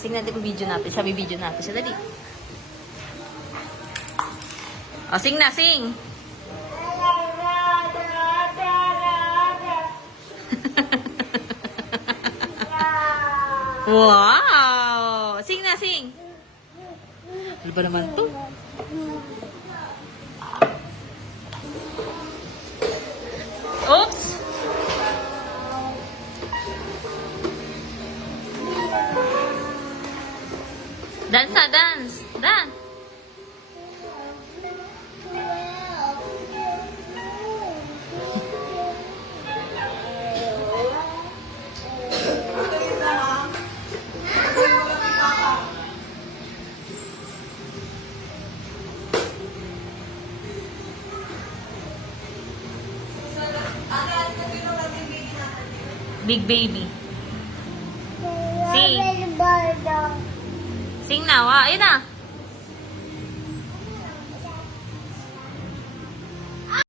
Sing natin po video natin siya. May video natin siya. Dali. O, sing na, sing. Wow! Sing na, sing. Ano ba naman to? Oops! Dance na, dance! Dance! Big baby. Sing. Sing na, wa. Ayun na.